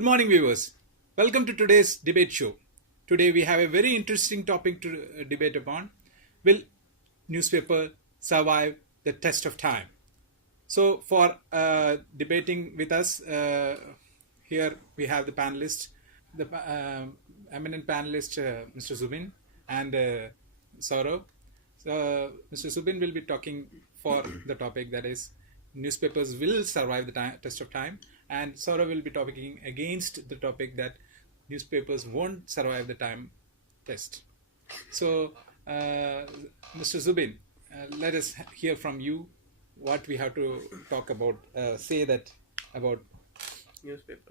Good morning, viewers. Welcome to today's debate show. Today we have a very interesting topic to debate upon. Will newspaper survive the test of time? So, for debating with us, here we have the panelists, the eminent panelist, Mr. Zubin and Saurav. So, Mr. Zubin will be talking for the topic that is newspapers will survive the test of time, and Saurav will be talking against the topic that newspapers won't survive the time test. So, Mr. Zubin, let us hear from you what we have to talk about, say that about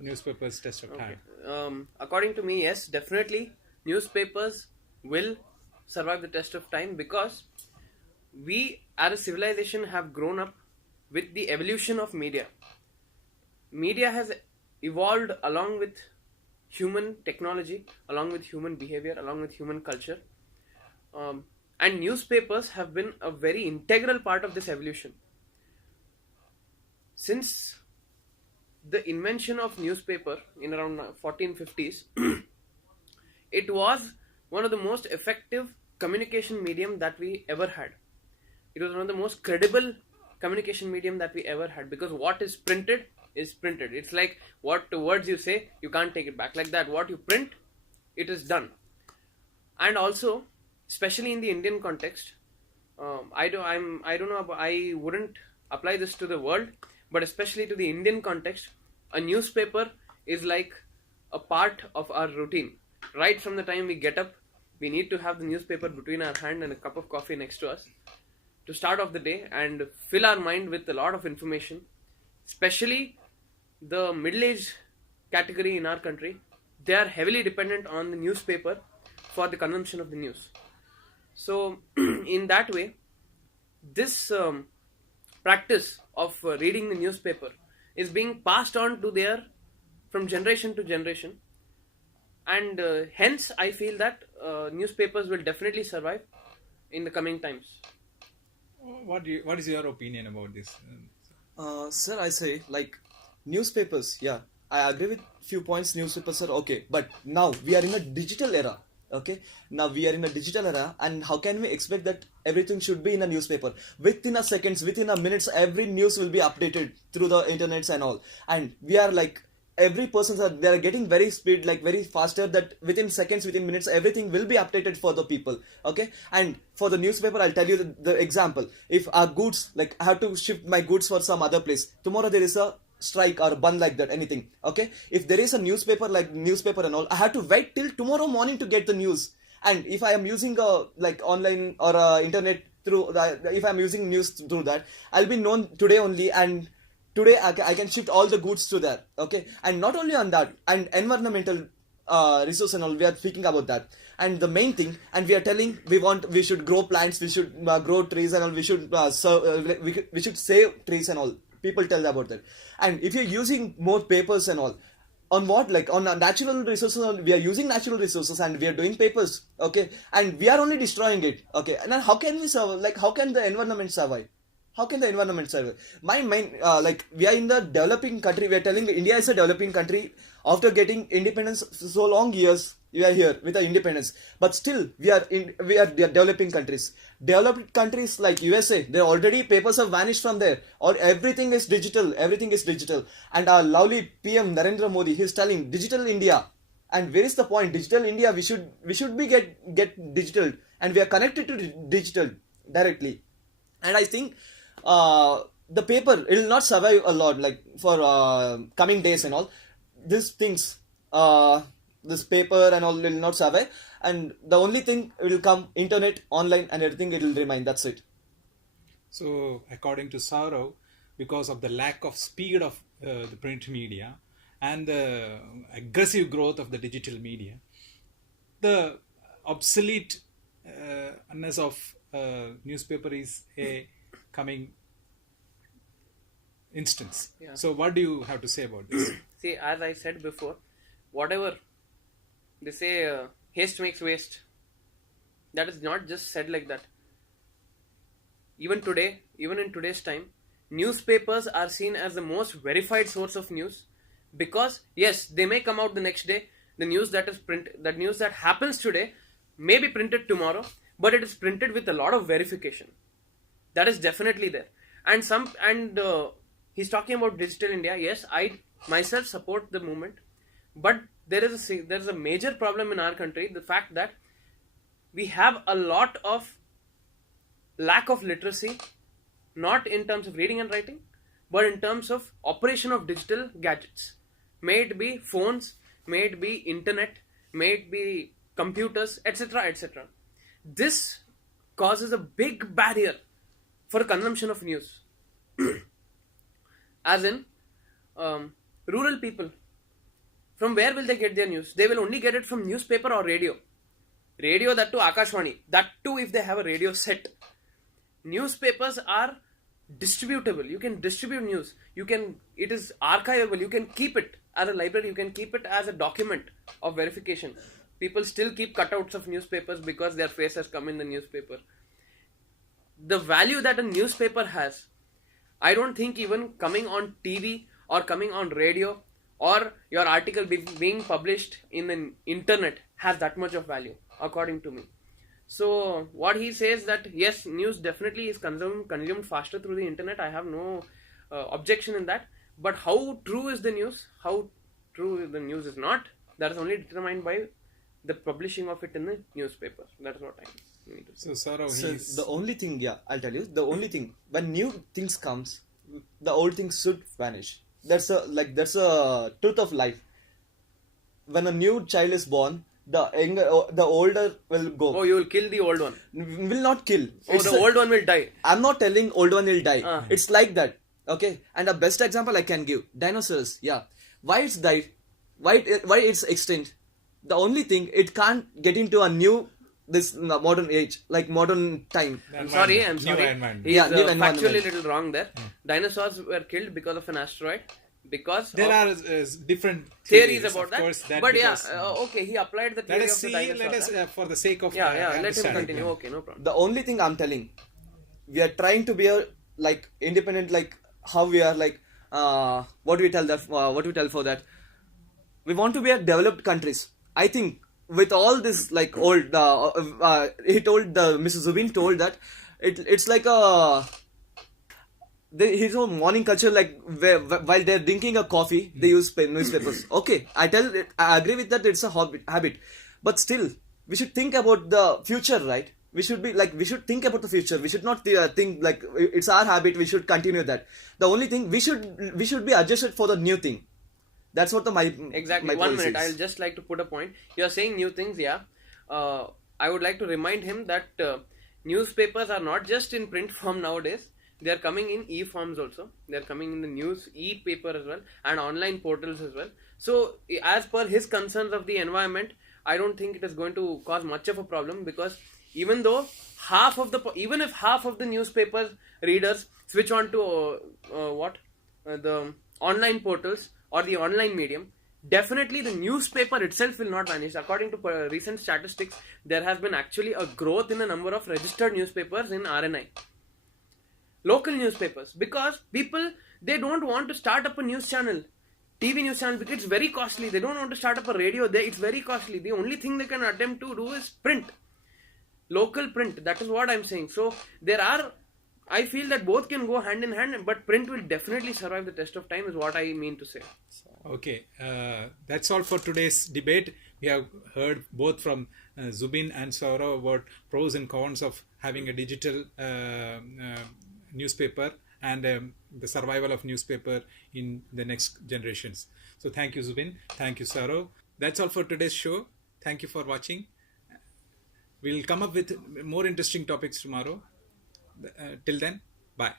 newspapers test of time. According to me, yes, definitely newspapers will survive the test of time because we as a civilization have grown up with the evolution of media. Media has evolved along with human technology, along with human behavior, along with human culture. And newspapers have been a very integral part of this evolution. Since the invention of newspaper in around 1450s, it was one of the most effective communication medium that we ever had. It was one of the most credible communication medium that we ever had, because what is printed is printed. It's like what words you say, you can't take it back. Like that, what you print, it is done. And also, especially in the Indian context, I don't know, I wouldn't apply this to the world, but especially to the Indian context, a newspaper is like a part of our routine. Right from the time we get up, we need to have the newspaper between our hand and a cup of coffee next to us to start off the day and fill our mind with a lot of information. Especially the middle-aged category in our country, they are heavily dependent on the newspaper for the consumption of the news. So in that way, this practice of reading the newspaper is being passed on to from generation to generation, and hence I feel that newspapers will definitely survive in the coming times. What is your opinion about this? Sir, I say like newspapers. Yeah, I agree with few points. Newspapers are okay, but now we are in a digital era. Okay, now we are in a digital era, and how can we expect that everything should be in a newspaper? Within a seconds, within a minutes, every news will be updated through the internets and all. And we are like every person they are getting very speed, like very faster, that within seconds, within minutes, everything will be updated for the people. Okay, and for the newspaper, I'll tell you the example. If our goods, like I have to ship my goods for some other place, tomorrow there is a strike or bun like that, anything. Okay, if there is a newspaper and all, I have to wait till tomorrow morning to get the news. And if I am using like online or internet through if I'm using news through that, I'll be known today only, and today I can shift all the goods to there. Okay, and not only on that, and environmental resource and all, we are speaking about that. And the main thing, and we are telling we should grow plants, we should grow trees and all, we should save trees and all. People tell about that. And if you're using more papers and all, on what, like on natural resources, we are using natural resources and we are doing papers. Okay, and we are only destroying it. Okay, and then how can we survive? Like how can the environment survive? How can the environment survive? My mind, like we are in the developing country. We are telling India is a developing country. After getting independence so long years, we are here with the independence. But still, we are developing countries. Developed countries like USA, they already papers have vanished from there. Or everything is digital. Everything is digital. And our lovely PM Narendra Modi, he's telling digital India. And where is the point? Digital India. We should be get digital, and we are connected to digital directly. And I think the paper, it will not survive a lot, like for coming days and all. These things, this paper and all will not survive, and the only thing it will come internet, online, and everything, it will remain. That's it. So, according to Saurav, because of the lack of speed of the print media and the aggressive growth of the digital media, the obsoleteness of newspaper is a coming instance. Yeah. So what do you have to say about this? See, as I said before, whatever they say, haste makes waste. That is not just said like that. Even today, even in today's time, newspapers are seen as the most verified source of news, because yes, they may come out the next day. The news that news that happens today may be printed tomorrow, but it is printed with a lot of verification. That is definitely there. And he's talking about digital India. Yes, I myself support the movement, but there is a major problem in our country, the fact that we have a lot of lack of literacy, not in terms of reading and writing, but in terms of operation of digital gadgets. May it be phones, may it be internet, may it be computers, etc., etc. This causes a big barrier for consumption of news. As in, rural people, from where will they get their news? They will only get it from newspaper or radio. Radio, that too Akashvani, that too if they have a radio set. Newspapers are distributable. You can distribute news. It is archivable. You can keep it as a library. You can keep it as a document of verification. People still keep cutouts of newspapers because their face has come in the newspaper. The value that a newspaper has, I don't think even coming on TV or coming on radio or your article being published in the internet has that much of value, according to me. So what he says that yes, news definitely is consumed faster through the internet. I have no objection in that. But how true is the news? How true the news is not? That is only determined by the publishing of it in the newspaper. That is what I mean to say. So Saurav, So he's the only thing, yeah, I'll tell you. The only thing, when new things comes, the old things should vanish. That's a truth of life. When a new child is born, the older will go. Oh, you will kill the old one. Will not kill. Oh, the old one will die. I'm not telling old one will die. Ah. It's like that. Okay. And the best example I can give, dinosaurs. Yeah. Why it's died? Why it's extinct? The only thing, it can't get into a new modern age, like modern time. I'm sorry. New He's environment. Yeah, new environment. factually a little wrong there. Dinosaurs were killed because of an asteroid. Because There of are different theories of about that. course, But because, okay, he applied the let theory us of the see. dinosaur. Let us, for the sake of let him understanding, continue. Okay, no problem. The only thing I'm telling, we are trying to be a like independent, like how we are like what do we tell that? What do we tell for that? We want to be a developed countries. I think with all this like old, he told Mrs. Zubin told that it's like a. His own morning culture, like while they're drinking a coffee, they use newspapers. Okay, I agree with that. It's a habit, but still, we should think about the future, right? We should think about the future. We should not think like it's our habit. We should continue that. The only thing we should be adjusted for the new thing. That's what Exactly. my 1 policy minute. is. I'll just like to put a point. You're saying new things, yeah. I would like to remind him that newspapers are not just in print form nowadays. They are coming in e-forms also. They are coming in the news e-paper as well and online portals as well. So, as per his concerns of the environment, I don't think it is going to cause much of a problem, because even if half of the newspaper readers switch on to the online portals or the online medium, definitely the newspaper itself will not vanish. According to recent statistics, there has been actually a growth in the number of registered newspapers in RNI. Local newspapers, because people, they don't want to start up a news channel, TV news channel, because it's very costly. They don't want to start up a radio. It's very costly. The only thing they can attempt to do is print. Local print. That is what I'm saying. So I feel that both can go hand in hand, but print will definitely survive the test of time, is what I mean to say. Okay, that's all for today's debate. We have heard both from Zubin and Saurav about pros and cons of having a digital newspaper and the survival of newspaper in the next generations. So thank you, Zubin. Thank you, Saurav. That's all for today's show. Thank you for watching. We'll come up with more interesting topics tomorrow. Till then, bye.